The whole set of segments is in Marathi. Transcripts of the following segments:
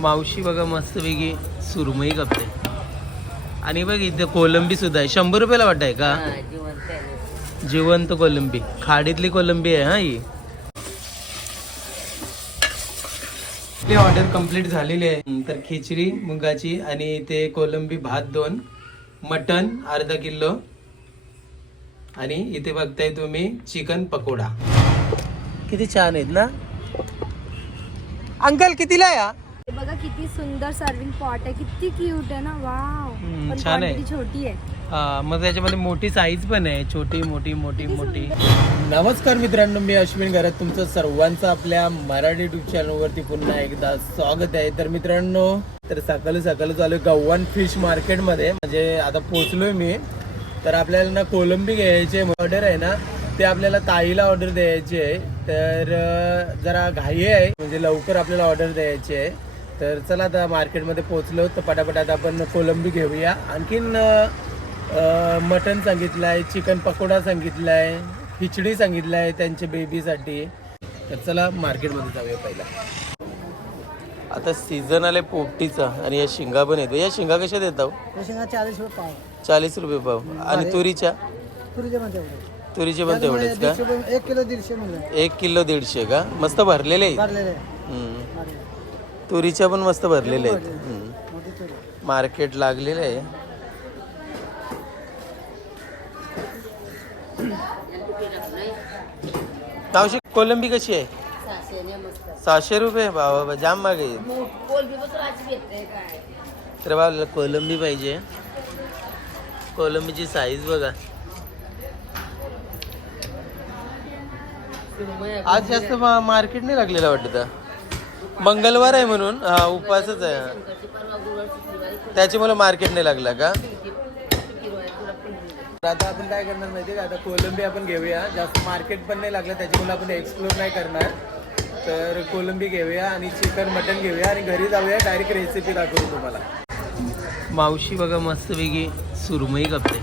मावशी बघा मस्तपैकी सुरमई कापते आणि बघ इथे कोलंबी सुद्धा आहे. शंभर रुपयाला का? हा, जिवंत आहे ना. जिवंत कोलंबी. खाडीतली कोलंबी आहे हा ही. आपली ऑर्डर कंप्लीट झालेली आहे. तर खिचडी मुगाची आणि ते कोलंबी भात दोन मटन अर्धा किलो. आणि इथे बघताय तुम्ही चिकन पकोडा. किती छान आहेत ना? अंकल कितीला या बघा किती सुंदर सर्विंग पॉट आहे. किती क्यूट आहे ना? वाव हम्म, पण छान आहे. quantity छोटी आहे. हा मग त्याच्यामध्ये मोठी साईज पण आहे. छोटी मोठी मोठी मोठी. नमस्कार मित्रांनो मी अश्विन घरात तुमचं सर्वांचं आपल्या मराठी युट्यूब चॅनलवरती पुन्हा एकदा स्वागत आहे. तर मित्रांनो तर सकाळी सकाळी चालू गव्हाण फिश मार्केटमध्ये म्हणजे आता पोचलोय मी. तर आपल्याला ना कोलंबी घ्यायची ऑर्डर आहे ना ते आपल्याला ताईला ऑर्डर द्यायची आहे. तर अं, जरा घाई आहे. म्हणजे लवकर आपल्याला ऑर्डर द्यायची आहे. तर चला आता मार्केटमध्ये पोहोचलो तर पटापट आता आपण कोलंबी घेऊया. आणखीन मटन सांगितलं आहे चिकन पकोडा सांगितलं आहे खिचडी सांगितलं आहे त्यांच्या बेबीसाठी तर चला मार्केटमध्ये जाऊया पहिला. आता सीझन आले पोपटीचा आणि या शिंगा पण येतो. या शिंगा कशा देता शेंगा चाळीस रुपये पाव. चाळीस रुपये पाव. आणि तुरीच्या? तुरीचे पण तेवढेच का? एक किलो दीडशे एक किलो दीडशे का? मस्त. भरलेले. तुरीच्या पण मस्त भरलेल्या आहेत. मार्केट लागलेलं आहे. मावशी कोलंबी कशी आहे. सहाशे रुपये? बाबा जाम मागे तर बाबा कोलंबी पाहिजे. कोलंबीची साईज बघा. आज जास्त मार्केट नाही लागलेलं वाटतं. मंगळवार आहे म्हणून हा उपवासच आहे. त्याच्यामुळे मार्केट नाही लागला का? पण आता आपण काय करणार माहिती का? आता कोलंबी आपण घेऊया. जास्त मार्केट पण नाही लागलं त्याच्यामुळे आपण एक्सप्लोर नाही करणार. तर कोलंबी घेऊया आणि चिकन मटन घेऊया आणि घरी जाऊया. डायरेक्ट रेसिपी दाखवू तुम्हाला. मावशी बघा मस्तपैकी सुरमई कापते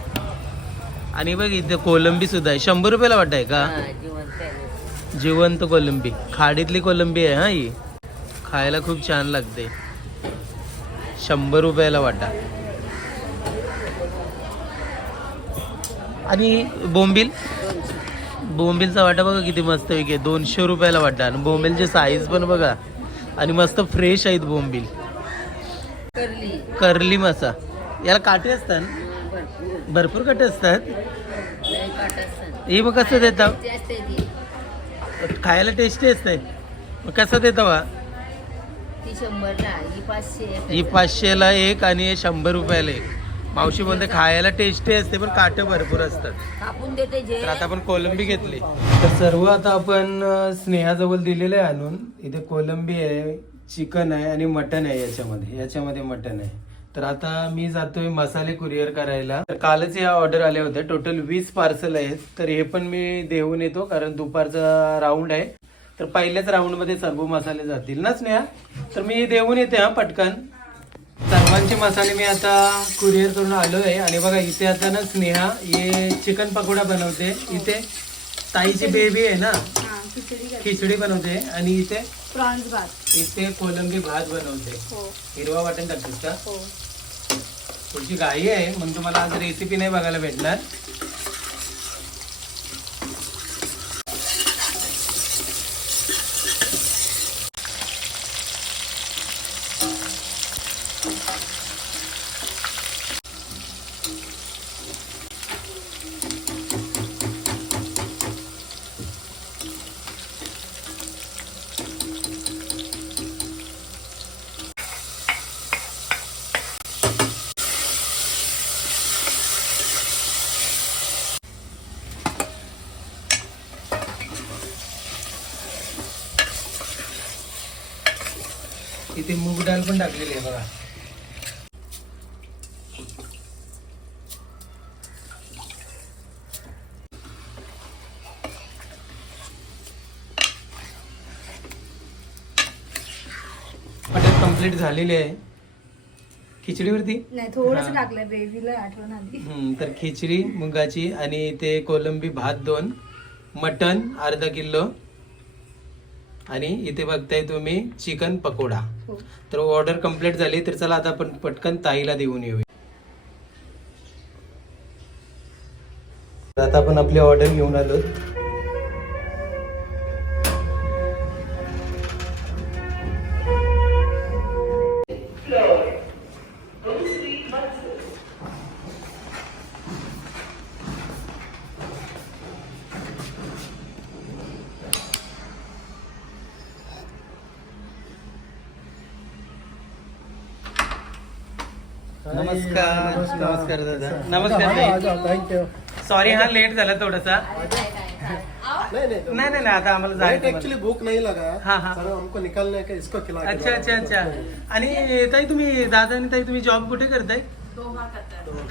आणि बघ इथे कोलंबी सुद्धा आहे. शंभर रुपयाला वाटाय का? हा, जिवंत आहे. ना. जिवंत कोलंबी. खाडीतली कोलंबी आहे हा ही. खायला खूप छान लागते. शंभर रुपयाला वाटा. आणि बोंबील? बोंबीलचा वाटा बघा किती मस्त आहे. दोनशे रुपयाला वाटा. आणि बोंबीलची साईज पण बघा. आणि मस्त फ्रेश आहेत बोंबील. करली. करली मसा याला काटे असतात? भरपूर काटे असतात. हे मग कसं देता? खायला टेस्टी असते मग कसं देता वा ती शंभरला ही पाचशे ही पाचशेला एक आणि हे शंभर रुपयाला एक. मावशी म्हणते खायला टेस्टी असते पण काटे भरपूर असतात. कापून देते जे. तर आता आपण कोलंबी घेतली. तर सर्व आता आपण अं, स्नेहाजवळ दिलेलं आहे आणून इथे कोलंबी आहे चिकन आहे आणि मटन आहे याच्यामध्ये. याच्यामध्ये मटन आहे. तर आता मी जातोय मसाले कुरिअर करायला. तर कालच या ऑर्डर आल्या होत्या. टोटल वीस पार्सल आहेत. तर हे पण मी देऊन येतो कारण दुपारचा राऊंड आहे. तर पहिल्याच राऊंडमध्ये सर्व मसाले जातील ना स्नेहा? तर मी देऊन येते हा पटकन. सर्वांचे मसाले मी आता कुरिअर करून आलो आहे आणि बघा इथे आता ना स्नेहा हे चिकन पकोडा बनवते. इथे ताईची बेबी आहे ना? हा खिचडी बनवते. आणि इथे प्रॉन्स भात. इथे कोलंबी भात बनवते. हो. हिरवा वाटण टाकतेस का? हो. थोडीशी घाई आहे म्हणून तुम्हाला आज रेसिपी नाही बघायला भेटणार. इथे मूग डाळ पण टाकलेली आहे बघा. मटण कंप्लीट झालेली आहे. खिचडीवरती? नाही थोडस. टाकलं बेबीला आठवण आली. हम्म, तर खिचडी मुगाची आणि ते कोलंबी भात दोन मटन अर्धा किलो आणि इथे बघताय तुम्ही चिकन पकोडा. तर ऑर्डर कंप्लीट झाली तर चला आता आपण पटकन ताईला देऊन येऊया. आता आपण आपली ऑर्डर घेऊन आलो नमस्कार. नमस्कार. दादा. नमस्कार थँक्यू सॉरी हा लेट झाला थोडासा. नहीं नहीं. नाही नाही नाही, आता आम्हाला जायचं एक्चुअली भूख नहीं लगा. हाँ, हाँ। सर हमको निकलने का इसको खिला के अच्छा। अच्छा अच्छा. आणि ताई तुम्ही दादा आणि ताई तुम्ही जॉब कुठे करताय?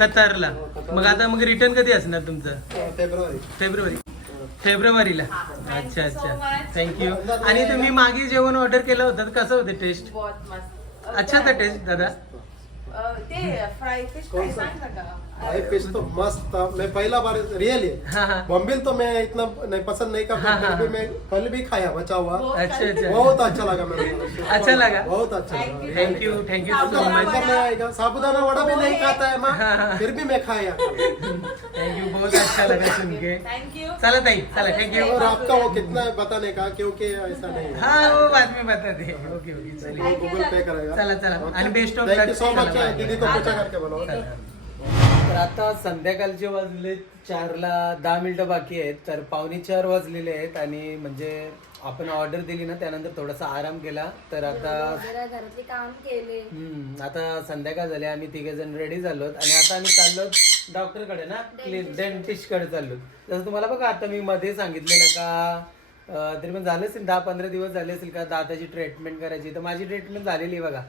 कतारला. मग आता मग रिटर्न कधी असणार तुमचं? फेब्रुवारी. फेब्रुवारी. फेब्रुवारीला. अच्छा अच्छा. थँक्यू आणि तुम्ही मागे जेवण ऑर्डर केलं होतं तर कसं होतं टेस्ट बहुत मस्त. अच्छा था टेस्ट दादा? ते फ्राय फिश फ्राय सांग ना का भाई फ़िश तो मस्त था। मैं पहला बार रियली हाँ हाँ। बॉम्बिल तो मैं इतना नहीं पसंद नहीं करता हाँ, हाँ, फिर भी मैं कल भी खाया बचा हुआ। अच्छा अच्छा। बहुत अच्छा लगा मेरे अच्छा लगा? बहुत अच्छा लगा। थँक्यू थँक्यू सो मच नहीं आएगा साबुदाना वड़ा। भी नहीं खाता है हाँ, हाँ। माँ फिर भी मैं खाया। थँक्यू बहुत अच्छा लगा सुन के। थँक्यू चला ताई चला थँक्यू और आपका वो कितना है बताने का क्योंकि ऐसा नहीं है। हाँ वो बाद में बता दे। ओके ओके चलिए। गूगल पे करेगा। चला चला best of thank you so much दीदी को पूछा करके बोलो। तर आता संध्याकाळचे वाजले चारला दहा मिनिटं बाकी आहेत तर पावणे चार वाजलेले आहेत आणि म्हणजे आपण ऑर्डर दिली ना त्यानंतर थोडासा आराम केला. तर आता जरा घरातले काम केले. हम्म, आता संध्याकाळ झाले आम्ही तिघे जण रेडी झालो आणि आता आम्ही चाललो डॉक्टरकडे ना डेंटिस्टकडे. चाललो जसं तुम्हाला बघा आता मी मध्ये सांगितलेलं का अं, तरी पण झालं असेल दहा पंधरा दिवस झाले असेल का दाताची ट्रीटमेंट करायची. तर माझी ट्रीटमेंट झालेली आहे बघा.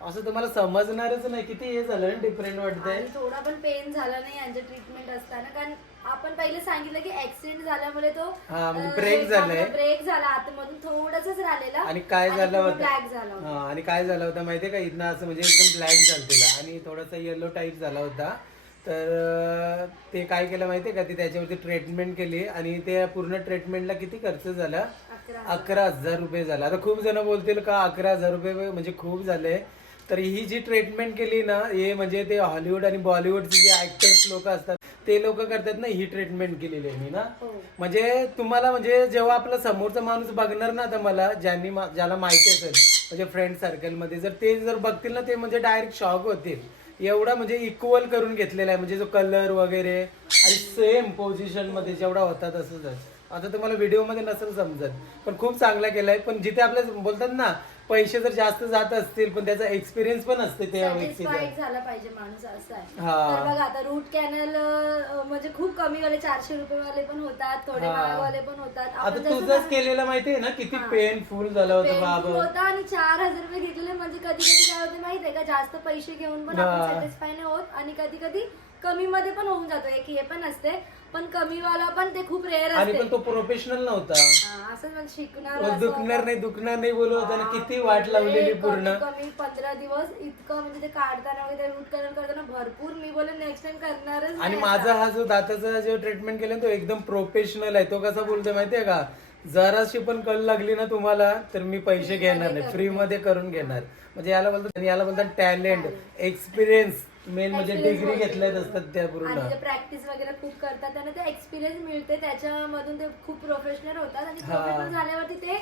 असं तुम्हाला समजणारच नाही. किती हे झालं डिफरंट वाटतंय. आणि थोडा पण पेन झाला नाही यांचं ट्रीटमेंट असताना. कारण आपण पहिले सांगितलं की ऍक्सिडेंट झाल्यामुळे तो हा, म्हणजे break झालंय. ब्रेक झाला. आतमधून थोडंच राहिलेला. आणि काय झालं होतं? ब्लॅक झाला होता. हा आणि काय झालं होतं माहितीये का? इथनं असं म्हणजे एकदम ब्लॅक झालेला आणि थोडासा येलो टाईप झाला होता. तर अं, ते काय केलं माहितीये का? ते त्याच्यावरती ट्रीटमेंट केली. आणि ते पूर्ण ट्रीटमेंटला किती खर्च झाला? अकरा अकरा हजार रुपये झाला. आता खूप जण बोलतील का अकरा हजार रुपये म्हणजे खूप झाले. तर ही जी ट्रीटमेंट केली ना हे म्हणजे ते हॉलिवूड आणि बॉलिवूडचे जे ऍक्टर्स लोक असतात ते लोक करतात ना ही ट्रीटमेंट केलेली आहे मी ना. हो. म्हणजे तुम्हाला म्हणजे जेव्हा आपला समोरचा माणूस बघणार ना तर मला ज्यांनी मा- ज्याला माहिती असेल म्हणजे फ्रेंड सर्कलमध्ये जर ते जर बघतील ना ते म्हणजे डायरेक्ट शॉक होतील. एवढा म्हणजे इक्वल करून घेतलेला आहे म्हणजे जो कलर वगैरे आणि सेम पोझिशनमध्ये जेवढा होता तसंच आहे. आता तुम्हाला व्हिडिओमध्ये नसेल समजत पण खूप चांगला केलाय. पण जिथे आपल्या बोलतात ना पैसे जर जास्त जात असतील पण त्याचा एक्सपिरियन्स पण असते त्या व्यक्तीचा सॅटिस्फाईड झाला पाहिजे माणूस असं आहे हा. तर बघा आता रूट कॅनल म्हणजे खूप कमी वाले चारशे रुपये वाले पण होतात थोडे हा. महागवाले पण होतात आता आपण जसं तुझंच केलेलं माहितीये ना किती पेनफुल झालं होतं बाबा होता आणि चार हजार रुपये घेतलेले म्हणजे कधी कधी काय होते माहितीये का जास्त पैसे घेऊन पण आपण हा. सॅटिस्फाय नाही होत आणि कधी कधी कमी मध्ये पण होऊन जातो एक हे पण असते पण कमी वाला पण ते खूप रेअर आणि असते. पण तो प्रोफेशनल नव्हता. हा, म्हणजे शिकणार असं दुखणार नाही दुखणार नाही बोलत होता आणि किती वाट लावलेली पूर्ण. कमी पंधरा दिवस इतकं म्हणजे ते काढताना वगैरे रूट करताना भरपूर मी बोले नेक्स्ट टाइम करणारच आणि नाही माझा आता. हा जो दाताचा जो ट्रीटमेंट केला तो एकदम प्रोफेशनल आहे. तो कसा बोलतोय माहितीये का? जराशी पण कल लागली ना तुम्हाला तर मी पैसे घेणार नाही. फ्री मध्ये करून घेणार. म्हणजे याला बोलतात याला बोलतात टॅलेंट एक्सपिरियन्स मेन म्हणजे Experience डिग्री. घेतल्यात असतात त्या पूर्ण. आणि प्रॅक्टिस वगैरे खूप करतात त्यांना ते एक्सपिरियन्स मिळते. त्याच्यामधून ते खूप प्रोफेशनल होतात आणि हा. प्रोफेशनल झाल्यावरती ते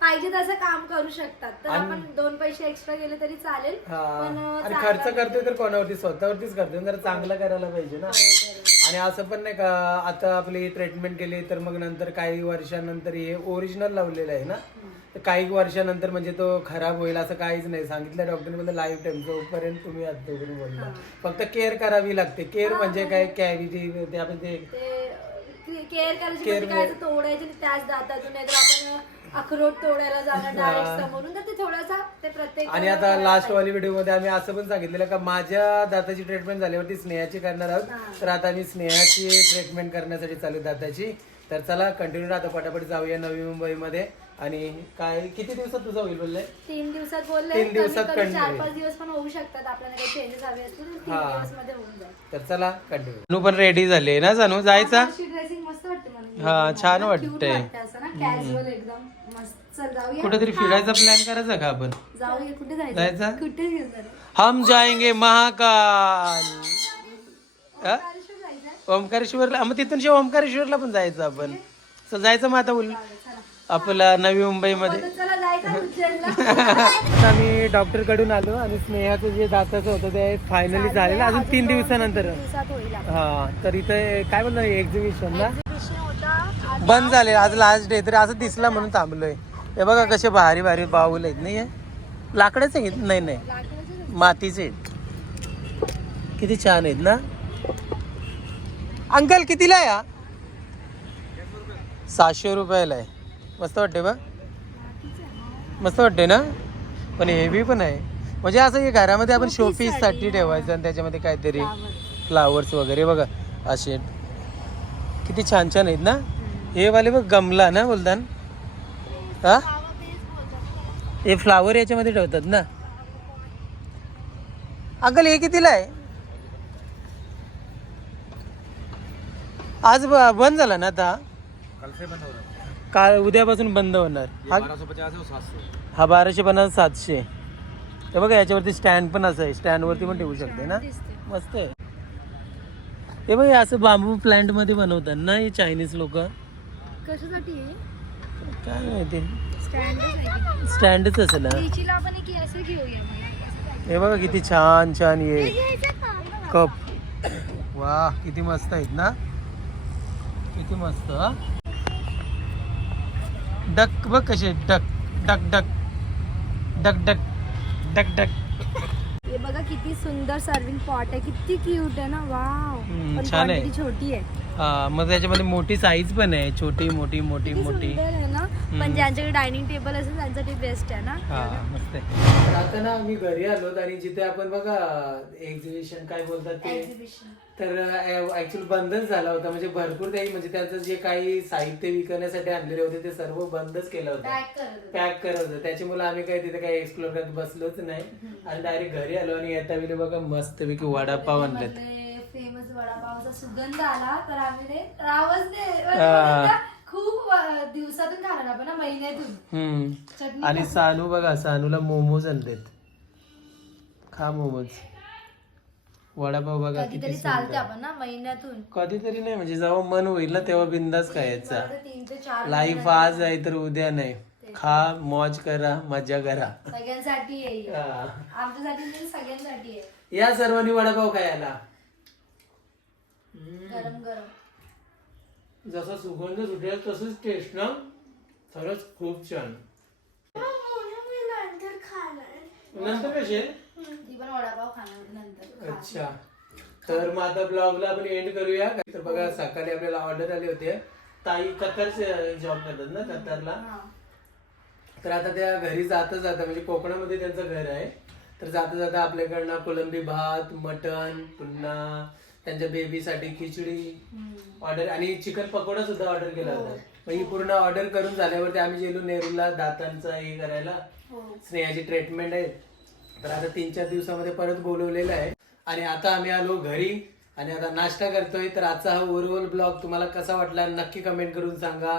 पाहिजे तसं काम करू शकतात. तर आणि- आपण दोन पैसे एक्स्ट्रा गेले तरी चालेल. हा. अं, आणि चांगला खर्च करतोय तर कोणावरती? स्वतःवरतीच करतोय. जरा चांगलं करायला पाहिजे ना. आणि असं पण नाही का आता आपली ट्रीटमेंट केली तर मग नंतर काही वर्षानंतर हे ओरिजिनल लावलेलं आहे ना? तर काही वर्षानंतर म्हणजे तो खराब होईल असं काहीच नाही. सांगितलं डॉक्टरने म्हणजे लाईफ टाईम जोपर्यंत तुम्ही आहात तोपर्यंत बोलला. फक्त केअर करावी लागते. केअर म्हणजे काय? कॅव्हिटी ते आपण ते केअर करायची म्हणजे काय? तर तोडायची आणि त्याच दातातून नाहीतर आपण अक्रोड तोडायला जाणार डायरेक्ट समोरून. तर ते थोडासा ते प्रत्येक आणि आता लास्ट वाली व्हिडिओमध्ये आम्ही असं पण सांगितलेलं का? माझ्या दाताची ट्रीटमेंट झाल्यावरती स्नेहाची करणार आहोत. तर आता आम्ही स्नेहाची ट्रीटमेंट करण्यासाठी चालू दाताची. तर चला कंटिन्यू आता पटापट जाऊया नवी मुंबईमध्ये. आणि काय किती दिवसात तुझा होईल बोलले? तीन दिवसात बोलले. तीन दिवसात कमी. चार पाच दिवस पण होऊ शकतात. आपल्याला काही चेंजेस हवे असतील तर तीन हा. दिवसमध्ये होऊन जाईल. तर चला कंटिन्यू पण रेडी झाले ना जानू जायचा? ड्रेसिंग मस्त वाटते मला. हा, छान Cute. वाटतं असं ना कॅज्युअल एकदम मस्त. चल जाऊया. कुठेतरी फिरायचा प्लॅन करायचा का आपण? जाऊया कुठे जायचं? जायचा? कुठे घेऊन जाणार? हम जाएंगे महाकाल. हा? ओमकारेश्वरला मग तिथून शे ओमकारेश्वरला पण जायचं आपण. जायचं मग आता बोल आपला नवी मुंबईमध्ये. तर चला जायचं उज्जैनला. आता आम्ही डॉक्टरकडून आलो आणि स्नेहाचं जे दाताचं होतं ते फायनली झालेलं. अजून तीन दिवसानंतर. हा तर इथे काय बोलतो एक्झिबिशन ना बंद झाले आज लास्ट डे तरी असं दिसला म्हणून थांबलोय. हे बघा कसे भारी भारी बाऊल आहेत. नाही हे? लाकडाच आहेत. नाही नाही. मातीचे आहेत. किती छान आहेत ना? अंकल कितीला आहे हा? सातशे रुपयाला आहे. मस्त वाटते बा मस्त वाटते ना? पण हेवी पण आहे. म्हणजे असं हे घरामध्ये आपण शोपीससाठी. ठेवायचं आणि त्याच्यामध्ये काहीतरी फ्लावर्स वगैरे बघा. असे. किती छान छान आहेत ना? हे वाले बघ गमला ना बोलतान. हा? हे फ्लावर याच्यामध्ये ठेवतात ना? अंकल हे कितीला आहे? आज ब- बंद झाला ना आता? काल उद्यापासून बंद होणार. हा हा बाराशे पन्नास सातशे. हे बघा याच्यावरती स्टँड पण असं आहे. स्टँडवरती पण ठेवू शकते ना? मस्त आहे. हे बघ हे असं बांबू प्लांटमध्ये बनवतात ना हे चायनीज लोक? कशासाठी आहे? काय माहिती? स्टँडच स्टँडच असेल ना लिचीला आपण एक असं घेऊया मग. हे बघा किती छान छान ये घ्यायचं का? कप. वा किती मस्त आहेत ना? किती मस्त हा? डक बघ कसे duck duck duck. Duck duck duck duck. हे बघा किती सुंदर सर्विंग पॉट आहे. किती क्यूट आहे ना. वाव छान आहे. छोटी आहे. मग त्याच्यामध्ये मोठी साईज पण आहे. छोटी मोठी मोठी मोठी. पण ज्यांच्याकडे डायनिंग टेबल असेल त्यांच्यासाठी बेस्ट आहे ना. हा मस्त आहे. तर आता ना आम्ही घरी आलो आणि जिथे आपण बघा एक्झिबिशन काय बोलतात ते? तर ऍक्च्युअली बंदच झाला होता. म्हणजे भरपूर काही म्हणजे त्यांचं जे काही साहित्य विकण्यासाठी आणलेले होते ते सर्व बंदच केलं होतं. पॅक करत होते. पॅक करत होतं. त्याच्यामुळे आम्ही काही तिथे काही एक्सप्लोर करत बसलोच नाही. आणि डायरेक्ट घरी आलो आणि येता वेळी बघा मस्तपैकी वडापाव आणलेत. फेमस वडापावचा सुगंध आला तर आम्ही ते रावच नाही म्हणजे हा. बोलतात, खूप अं, दिवसातून खाणार आपण ना महिन्यातून हम्म. आणि सानू बघा सानूला मोमोज आणलेत. खा मोमोज. वडापाव बघा किती कधीतरी चालते सुंदर आपण ना महिन्यातून. कधीतरी नाही म्हणजे जेव्हा मन होईल ना तेव्हा बिंदास खायचा. मला तर तीन ते चार लाईफ आज आहे तर उद्या नाही. खा मौज करा मजा करा. सगळ्यांसाठी आहे हे. हा. आमच्यासाठी नाही सगळ्यांसाठी आहे. या सर्वांनी वडापाव खायला. गरम गरम. जसा सुगंध सुटेल तसंच टेस्ट ना? खरंच खूप छान. नंतर कसे अच्छा. तर मग आता ब्लॉगला आपण एंड करूया. तर बघा सकाळी आपल्याला ऑर्डर आले होते. ताई कतारचे जॉब करतात ना कतारला. तर आता त्या घरी जाता जाता म्हणजे कोकणामध्ये त्यांचं घर आहे. तर जाता जाता आपल्याकडनं कोलंबी भात मटन पुन्हा त्यांच्या बेबीसाठी खिचडी ऑर्डर आणि चिकन पकोडा सुद्धा ऑर्डर केला होता. मग ही पूर्ण ऑर्डर करून झाल्यावरती आम्ही गेलो नेरूला दातांचा हे करायला. स्नेहाची ट्रीटमेंट आहे. तर आता तीन चार दिवसामध्ये परत बोलवलेलं आहे. आणि आता आम्ही आलो घरी आणि आता नाश्ता करतोय. तर आजचा हा ओव्हरऑल ब्लॉग तुम्हाला कसा वाटला नक्की कमेंट करून सांगा.